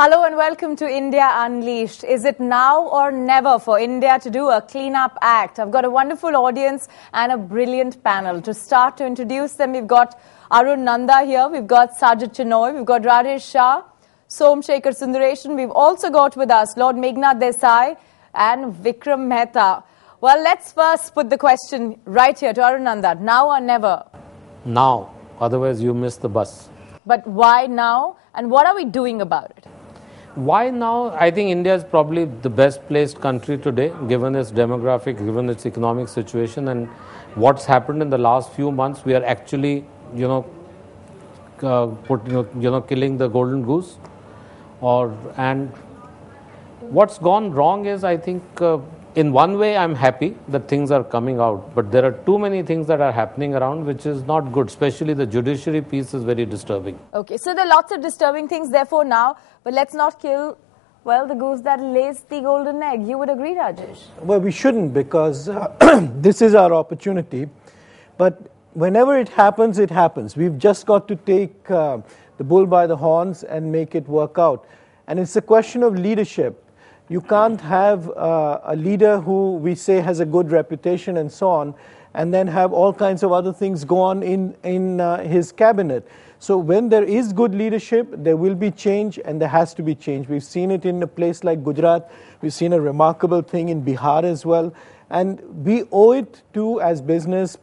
Hello and welcome to India Unleashed. Is it now or never for India to do a clean-up act? I've got a wonderful audience and a brilliant panel. To start, to introduce them, we've got Arun Nanda here, we've got Sajid Chinoy, we've got Rajesh Shah, Somasekhar Sunderasan. We've also got with us Lord Meghnad Desai and Vikram Mehta. Well, let's first put the question right here to Arun Nanda. Now or never? Now. Otherwise, you miss the bus. But why now? And what are we doing about it? Why now? I think India is probably the best placed country today, given its demographic, given its economic situation, and what's happened in the last few months. We are actually, killing the golden goose. And what's gone wrong is, I think, in one way, I'm happy that things are coming out, but there are too many things that are happening around, which is not good. Especially the judiciary piece is very disturbing. Okay, so there are lots of disturbing things, therefore, now. But let's not kill, well, the goose that lays the golden egg. You would agree, Rajesh? Well, we shouldn't, because this is our opportunity. But whenever it happens, it happens. We've just got to take the bull by the horns and make it work out. And it's a question of leadership. You can't have a leader who we say has a good reputation and so on, and then have all kinds of other things go on in his cabinet. So when there is good leadership, there will be change, and there has to be change. We've seen it in a place like Gujarat. We've seen a remarkable thing in Bihar as well. And we owe it to, as business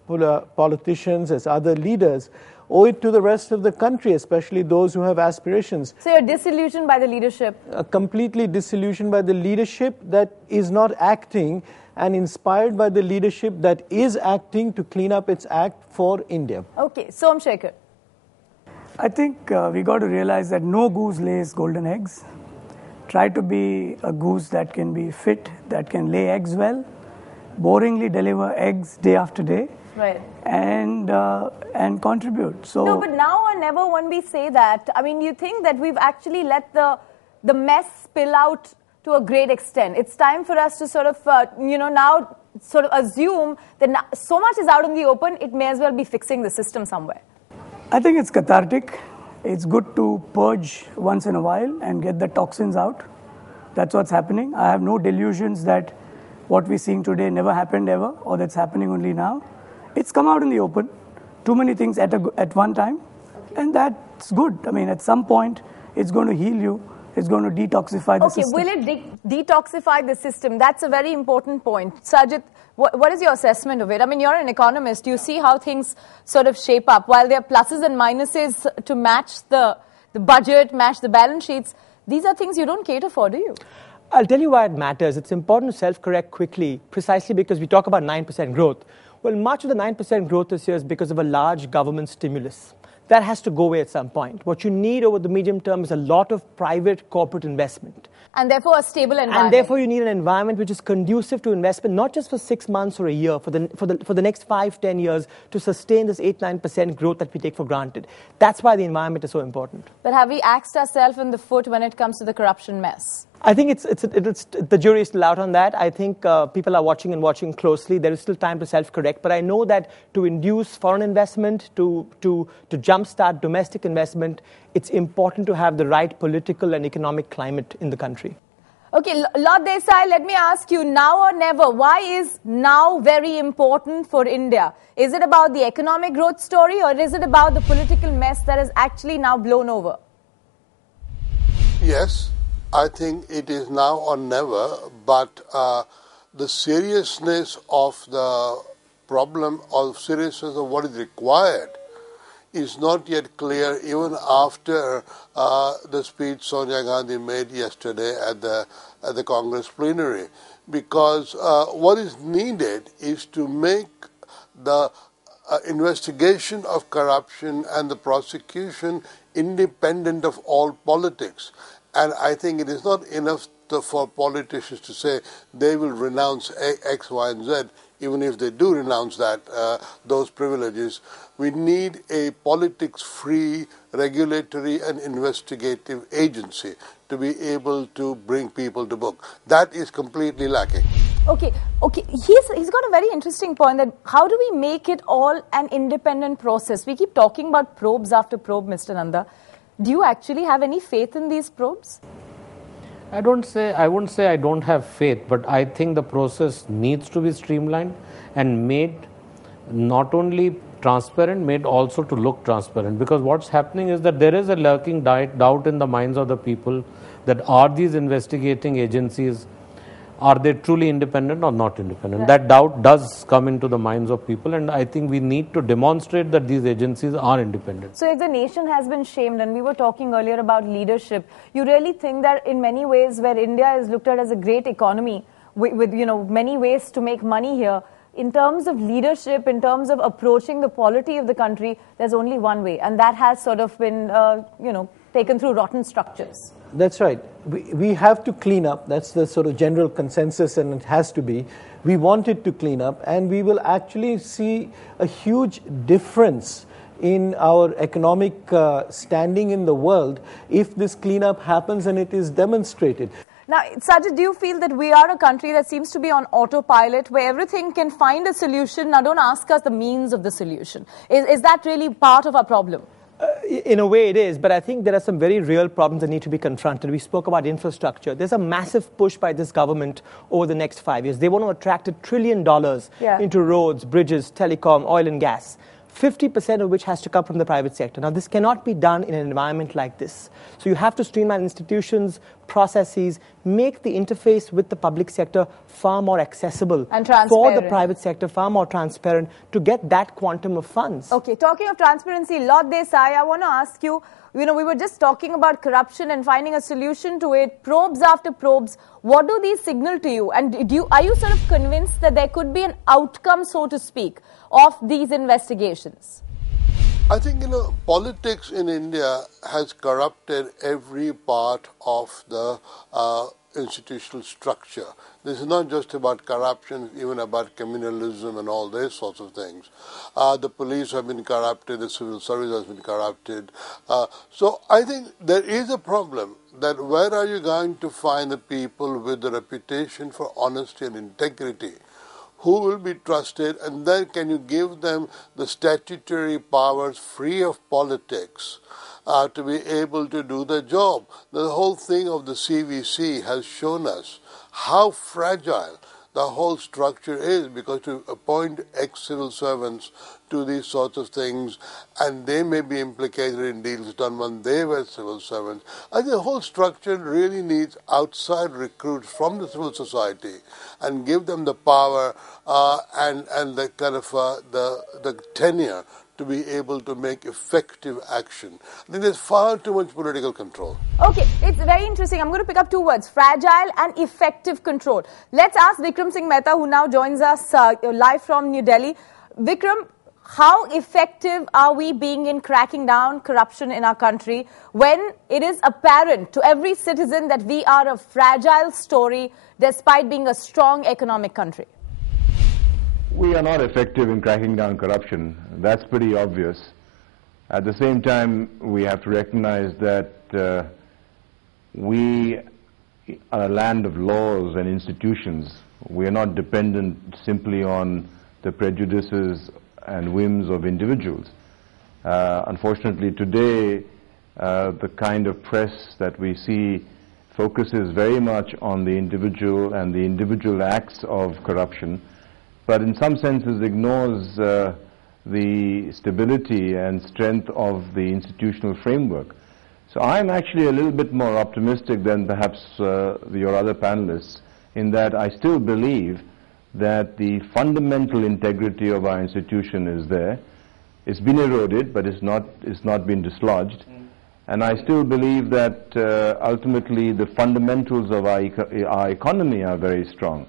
politicians, as other leaders, owe it to the rest of the country, especially those who have aspirations. So you're disillusioned by the leadership? Completely disillusioned by the leadership that is not acting, and inspired by the leadership that is acting to clean up its act for India. Okay, Somasekhar. I think we got to realize that no goose lays golden eggs. Try to be a goose that can be fit, that can lay eggs well, boringly deliver eggs day after day. Right. And contribute. So no, but now or never when we say that, I mean, you think that we've actually let the mess spill out to a great extent. It's time for us to sort of, now sort of assume that so much is out in the open, it may as well be fixing the system somewhere. I think it's cathartic. It's good to purge once in a while and get the toxins out. That's what's happening. I have no delusions that what we're seeing today never happened ever, or that's happening only now. It's come out in the open, too many things at one time, and that's good. I mean, at some point, it's going to heal you. It's going to detoxify the system. Okay, will it detoxify the system? That's a very important point. Sajid, what is your assessment of it? I mean, you're an economist. You see how things sort of shape up. While there are pluses and minuses to match the budget, match the balance sheets, these are things you don't cater for, do you? I'll tell you why it matters. It's important to self-correct quickly, precisely because we talk about 9% growth. Well, much of the 9% growth this year is because of a large government stimulus. That has to go away at some point. What you need over the medium term is a lot of private corporate investment. And therefore a stable environment. And therefore you need an environment which is conducive to investment, not just for 6 months or a year, for the next 5-10 years, to sustain this 8-9% growth that we take for granted. That's why the environment is so important. But have we axed ourselves in the foot when it comes to the corruption mess? I think the jury is still out on that. I think people are watching closely. There is still time to self-correct. But I know that to induce foreign investment, to jumpstart domestic investment, it's important to have the right political and economic climate in the country. Okay, Lord Desai, let me ask you, now or never, why is now very important for India? Is it about the economic growth story, or is it about the political mess that is actually now blown over? Yes. I think it is now or never, but the seriousness of the problem, or seriousness of what is required, is not yet clear even after the speech Sonia Gandhi made yesterday at the Congress plenary. Because what is needed is to make the investigation of corruption and the prosecution independent of all politics. And I think it is not enough for politicians to say they will renounce X, Y, and Z, even if they do renounce those privileges. We need a politics-free regulatory and investigative agency to be able to bring people to book. That is completely lacking. Okay. He's got a very interesting point that how do we make it all an independent process? We keep talking about probes after probe, Mr. Nanda. Do you actually have any faith in these probes? I wouldn't say I don't have faith, but I think the process needs to be streamlined and made not only transparent, made also to look transparent. Because what's happening is that there is a lurking doubt in the minds of the people that are these investigating agencies, are they truly independent or not independent? Right. That doubt does come into the minds of people, and I think we need to demonstrate that these agencies are independent. So if the nation has been shamed, and we were talking earlier about leadership, you really think that in many ways where India is looked at as a great economy with many ways to make money here, in terms of leadership, in terms of approaching the polity of the country, there's only one way, and that has sort of been taken through rotten structures. That's right. We have to clean up. That's the sort of general consensus, and it has to be. We want it to clean up, and we will actually see a huge difference in our economic standing in the world if this cleanup happens and it is demonstrated. Now, Sajid, do you feel that we are a country that seems to be on autopilot, where everything can find a solution? Now, don't ask us the means of the solution. Is that really part of our problem? In a way it is, but I think there are some very real problems that need to be confronted. We spoke about infrastructure. There's a massive push by this government over the next 5 years. They want to attract $1 trillion into roads, bridges, telecom, oil and gas, 50% of which has to come from the private sector. Now, this cannot be done in an environment like this. So you have to streamline institutions, processes, make the interface with the public sector far more accessible and transparent for the private sector, far more transparent to get that quantum of funds. Okay, talking of transparency, Lord Desai, I want to ask you, we were just talking about corruption and finding a solution to it, probes after probes. What do these signal to you? And are you sort of convinced that there could be an outcome, so to speak, of these investigations? I think, politics in India has corrupted every part of the institutional structure. This is not just about corruption, it's even about communalism and all these sorts of things. The police have been corrupted, the civil service has been corrupted. So I think there is a problem that where are you going to find the people with the reputation for honesty and integrity who will be trusted, and then can you give them the statutory powers free of politics to be able to do the job. The whole thing of the CVC has shown us how fragile the whole structure is, because to appoint ex-civil servants to these sorts of things, and they may be implicated in deals done when they were civil servants. I think the whole structure really needs outside recruits from the civil society and give them the power and the kind of the tenure to be able to make effective action. I think there's far too much political control. Okay, it's very interesting. I'm going to pick up two words, fragile and effective control. Let's ask Vikram Singh Mehta, who now joins us live from New Delhi. Vikram, how effective are we being in cracking down corruption in our country when it is apparent to every citizen that we are a fragile story despite being a strong economic country? We are not effective in cracking down corruption. That's pretty obvious. At the same time, we have to recognize that we are a land of laws and institutions. We are not dependent simply on the prejudices and whims of individuals. Unfortunately, today, the kind of press that we see focuses very much on the individual and the individual acts of corruption, but in some senses ignores the stability and strength of the institutional framework. So I'm actually a little bit more optimistic than perhaps your other panelists, in that I still believe that the fundamental integrity of our institution is there. It's been eroded, but it's not been dislodged. And I still believe that ultimately the fundamentals of our economy are very strong.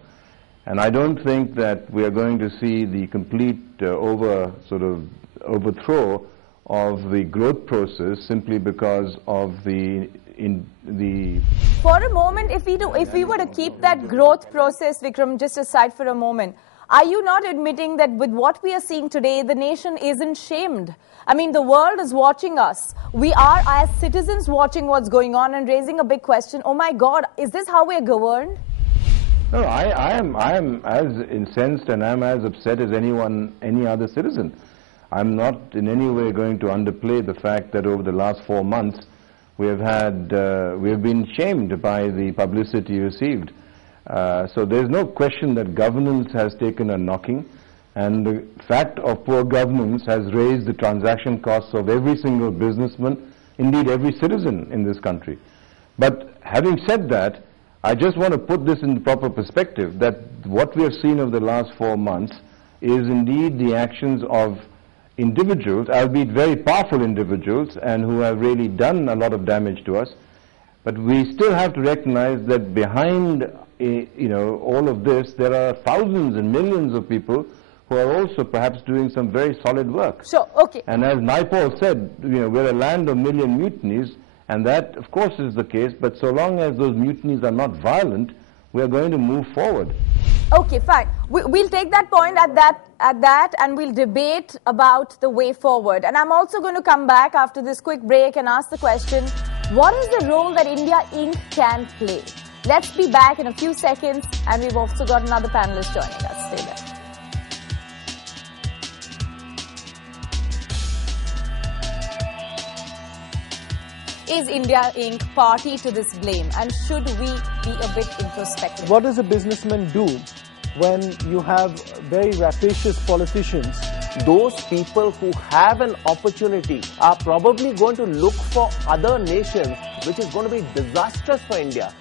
And I don't think that we are going to see the complete overthrow of the growth process simply because of the. For a moment, if we were to keep that growth process, Vikram, just aside for a moment, are you not admitting that with what we are seeing today, the nation isn't shamed? I mean, the world is watching us. We are, as citizens, watching what's going on and raising a big question. Oh my God, is this how we're governed? No, I am as incensed and I'm as upset as any other citizen. I'm not in any way going to underplay the fact that over the last 4 months We have been shamed by the publicity received. So there's no question that governance has taken a knocking, and the fact of poor governance has raised the transaction costs of every single businessman, indeed every citizen in this country. But having said that, I just want to put this in the proper perspective, that what we have seen over the last 4 months is indeed the actions of individuals, albeit very powerful individuals, and who have really done a lot of damage to us. But we still have to recognize that behind all of this, there are thousands and millions of people who are also perhaps doing some very solid work. Sure, okay. And as Naipaul said, we're a land of million mutinies, and that, of course, is the case, but so long as those mutinies are not violent, we're going to move forward. Okay, fine. We'll take that point at that, and we'll debate about the way forward. And I'm also going to come back after this quick break and ask the question, what is the role that India Inc. can play? Let's be back in a few seconds, and we've also got another panelist joining us. Stay there. Is India Inc. party to this blame, and should we be a bit introspective? What does a businessman do when you have very rapacious politicians? Those people who have an opportunity are probably going to look for other nations, which is going to be disastrous for India.